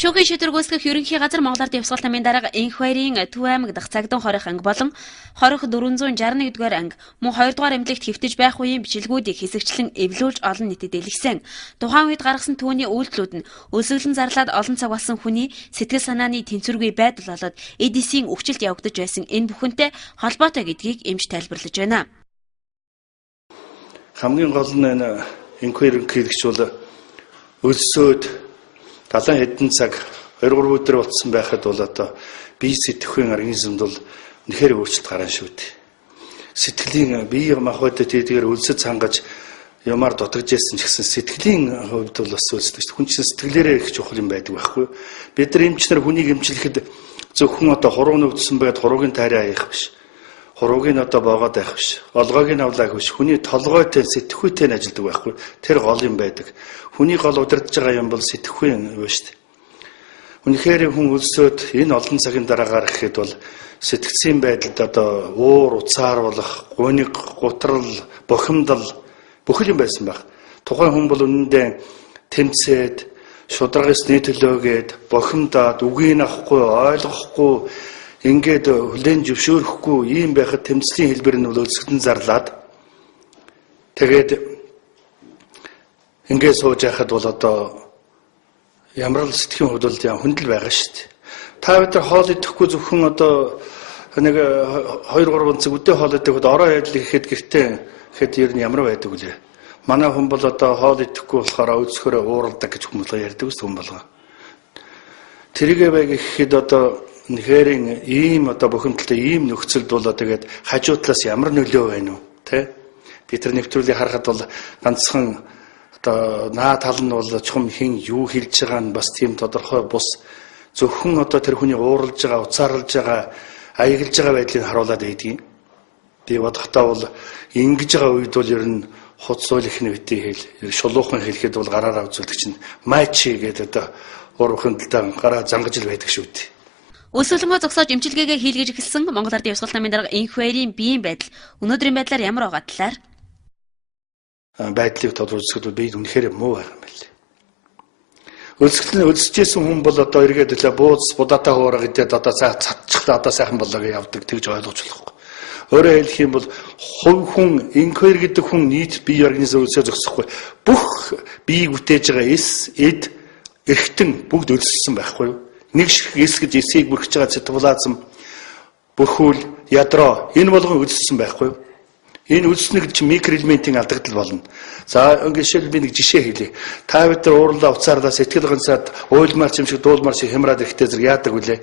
Шүүхийн шийдвэр гүйцэтгэх ерөнхий газар Монгол Ард явсгалт намын дарга Энх баярын Төв аймаг дахь Цагдун хорих анги болон хорих 461-р анги мөн 2-р эмнэлэгт хэвтэж байх үеийн бичлэгүүдийг хэсэгчлэн эвлүүлж олон нийтэд дэлгэсэн. Тухайн үед гаргасан түүний үйлдэлүүд нь өлсгөлэн зарлаад олон цаг болсон хүний сэтгэл санааны тэнцвэргүй байдал болоод эдисийн өвчлөлт явагдаж байсан энэ бүхэнтэй холбоотой гэдгийг эмч тайлбарлаж байна. Хамгийн гол нь энэ ерөнхийлөгч бол өлсөөд 70 хэдэн цаг 2-3 өдөр болсон байхад бол одоо бие сэтгэхүйн организмд бол үнэхээр өөрчлөлт гарна шүү дээ. Сэтгэлийн бие махбодод тэдгээр өлсөд цангаж юмар дутгаж яасан ч гэсэн сэтгэлийн хувьд бол бас өлсдөг. Хүн чинь сэтгэлээрээ их чухал юм байдаг байхгүй. Бид нар эмчнэр хүнийг эмчлэхэд зөвхөн одоо хуруу нүгдсэн байгаад хуруугийн тайраа хаях биш. Хуруугийн одоо боогоод байх биш. Олгоог нь авлаах биш. Хүний толгойтой сэтгэхүйтэй нь ажилдаг байхгүй. Тэр гол юм байдаг. Хүний гол удирдах байгаа юм бол сэтгэхүй юм шүү дээ. Үнэхээр хүн өлсөөд энэ олон цагийн дараа гарахад бол сэтгцийн байдалд одоо уур уцаар болох, гуниг, гутрал, бухимдал бүх юм байсан байх. Тухайн хүн бол үнэндээ тэмцээд, шударгаас нийтлөөгээд, бухимдаад, үгийг авахгүй, ойлгохгүй ингээд хүлээн зөвшөөрөхгүй ийм байхад тэмцлийн хэлбэр нь бол өлсгөлэн зарлаад тэгээд ингээд сууж яхад бол одоо ямар л сэтгэхийн хувьд бол хүндэл байгаа шүү дээ. Та бид нар хоол идэхгүй зөвхөн одоо нэг 2-3 цаг өдөө хоол идэхэд ороо ядлыг ихэд гэртээ ер нь ямар байдаг үлээ. Манай хүн бол одоо хоол идэхгүй болохоор өлсгөрөө ууралдаг гэж хүмүүс ярьдаг юм болго. Тэрийгэ байг ихэд одоо үнэхээр ийм одоо бухимдалтай ийм нөхцөлд бол тэгээд хажуу талаас ямар нөлөө байна уу те бид нар нэвтрүүлгийг харахад бол ганцхан одоо наа тал нь бол чухам хин юу хэлж байгаа нь бас тийм тодорхой бус зөвхөн одоо тэр хүний ууралж байгаа уцаарлж байгаа аяглаж байгаа байдлыг харуулад байдгийг би бодохдоо бол ингэж байгаа үед бол ер нь хуцуул их нэвтий хэл шулуухан хэлэхэд бол гараараа үзүүлдэг чинь майчи гэдэг одоо уурхын талдаа гараа зангаж л байдаг шүү дээ. Өсвөлгөө зогсоож эмчилгээгээ хийлгэж эхэлсэн Монгол Ардын явсгалт намын дарга Энх баярын биеийн байдал өнөөдрийн байдлаар ямар байгаа талаар байдлыг тодорхойлсод би үнэхээр муу байгаа юм байна. Өлсөжсэн хүн бол одоо эргээд үлээ бууз будаатай хуураа гэдээд одоо цацчихлаа одоо сайхан болоо гэж явдаг тэгж ойлгож болохгүй. Өөрөөр хэлэх юм бол хувь хүн Энх баяр гэдэг хүн нийт бие организм өлсөө зогсохгүй бүх биеийг бүтээж байгаа эс, эд, эрхтэн бүгд өлссөн байхгүй юу? Нэг шиг эс гэж эсийг бүрхэж байгаа цитоплазм, бүрхүүл, ядро энэ болгон өлссөн байхгүй юу? Энэ өлснө гэж микроэлементийн алдагдал болно. За жишээл би нэг жишээ хэлье. Та бид нар уурлаа уцаарлаа сэтгэл ганцаад уйлмаар юм шиг дуулмаар шиг хямраад ирэхдээ зэрэг яадаг вүлээ.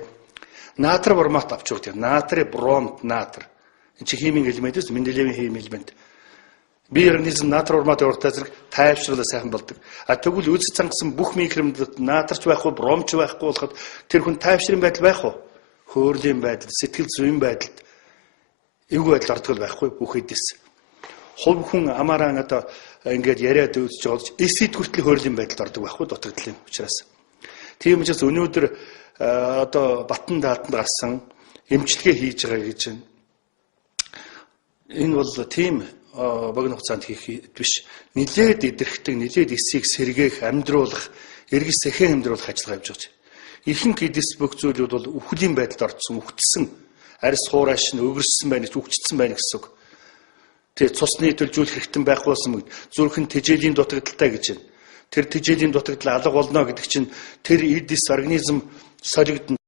Натр бромат авч өгдөг. Натрий бромт натр. Энэ чи химийн элемент үс Менделеевийн химийн элемент. Бие организм натр бромат уртаа зэрэг тайвшруулаа сайхан болдог. А тэгвэл өлс цангасан бүх микроэлементүүд натрч байхгүй, бромч байхгүй болоход тэр хүн тайвшрын байдал байх уу? Хөөрлийн байдал, сэтгэл зүйн байдалд эвгүй байдал ордог байхгүй бүх хэдээс. Хувь хүн амаараа одоо ингээд яриад үзэж байгаа эсэд хүртэл хөөрлийн байдалд ордог байхгүй дутагдлын учраас. Тийм учраас өнөөдөр одоо Батан даалтанд гарсан эмчилгээ хийж байгаа гэж байна. Энэ бол тийм богино хугацаанд хийх биш. Нилээд идэрхдэг, нилээд эсийг сэргээх, амьдруулах, эргэс сэхэн амьдруулах ажиллагаа явж байгаа. Ихэнх эдэс бүх зүйлүүд бол үхлийн байдалд орсон, үхтсэн, арьс хуурайш нь өвөрсөн байна, үхчихсэн байна гэсэн үг. Тэгээ цусны төлжүүлэх хэрэгтэн байх болсон зүрхэн тэжээлийн дутагдaltaй гэж байна. Тэр тэжээлийн дутагдал алга болно гэдэг чинь тэр эдис организм солигдно.